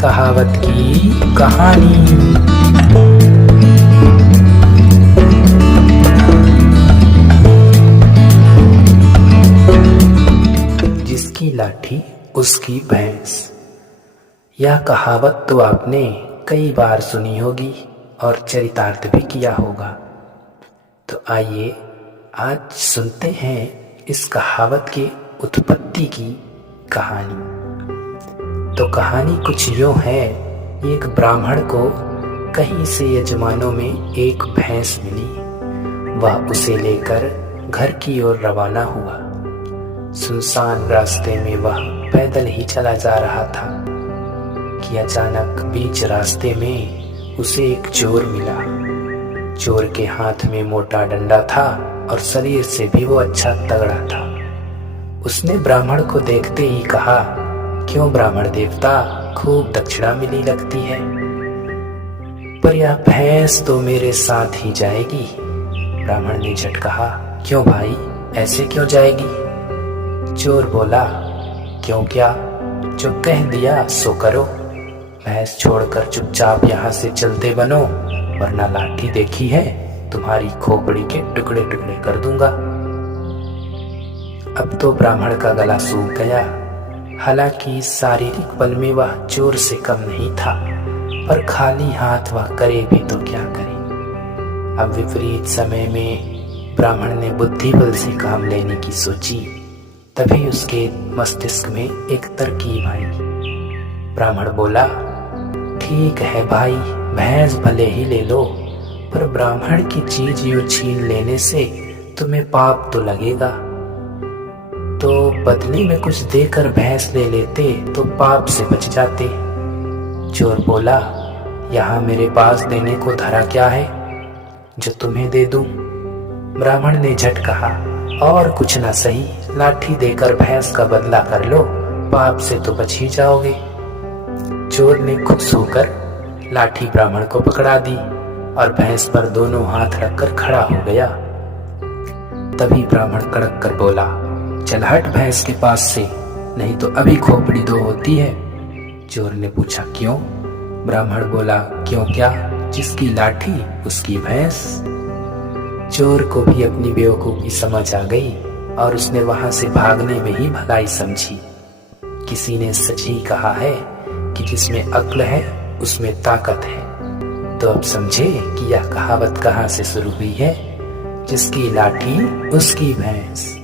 कहावत की कहानी। जिसकी लाठी उसकी भैंस। यह कहावत तो आपने कई बार सुनी होगी और चरितार्थ भी किया होगा। तो आइए आज सुनते हैं इस कहावत के उत्पत्ति की कहानी। तो कहानी कुछ यूं है, एक ब्राह्मण को कहीं से यजमानों में एक भैंस मिली। वह उसे लेकर घर की ओर रवाना हुआ। सुनसान रास्ते में वह पैदल ही चला जा रहा था कि अचानक बीच रास्ते में उसे एक चोर मिला। चोर के हाथ में मोटा डंडा था और शरीर से भी वो अच्छा तगड़ा था। उसने ब्राह्मण को देखते ही कहा, क्यों ब्राह्मण देवता, खूब दक्षिणा मिली लगती है, पर यह भैंस तो मेरे साथ ही जाएगी। ब्राह्मण ने झट कहा, क्यों भाई, ऐसे क्यों जाएगी? चोर बोला, क्यों क्या, जो कह दिया सो करो। भैंस छोड़कर चुपचाप यहाँ से चलते बनो, वरना लाठी देखी है तुम्हारी खोपड़ी के टुकड़े टुकड़े कर दूंगा। अब तो ब्राह्मण का गला सूख गया। हालांकि शारीरिक बल में वह चोर से कम नहीं था, पर खाली हाथ वह करे भी तो क्या करे। अब विपरीत समय में ब्राह्मण ने बुद्धि बल से काम लेने की सोची। तभी उसके मस्तिष्क में एक तरकीब आई। ब्राह्मण बोला, ठीक है भाई, भैंस भले ही ले लो, पर ब्राह्मण की चीज यूं छीन लेने से तुम्हें पाप तो लगेगा। तो बदले में कुछ देकर भैंस ले लेते तो पाप से बच जाते। चोर बोला, यहाँ मेरे पास देने को धरा क्या है जो तुम्हें दे दूं? ब्राह्मण ने झट कहा, और कुछ ना सही, लाठी देकर भैंस का बदला कर लो, पाप से तो बच ही जाओगे। चोर ने खुश होकर लाठी ब्राह्मण को पकड़ा दी और भैंस पर दोनों हाथ रखकर खड़ा हो गया। तभी ब्राह्मण कड़क कर बोला, चल हट भैंस के पास से, नहीं तो अभी खोपड़ी दो होती है। चोर ने पूछा, क्यों? ब्राह्मण बोला, क्यों क्या, जिसकी लाठी उसकी भैंस। चोर को भी अपनी बेवकूफी समझ आ गई और उसने वहां से भागने में ही भलाई समझी। किसी ने सच ही कहा है कि जिसमें अक्ल है उसमें ताकत है। तो अब समझे कि यह कहावत कहाँ से शुरू हुई है, जिसकी लाठी उसकी भैंस।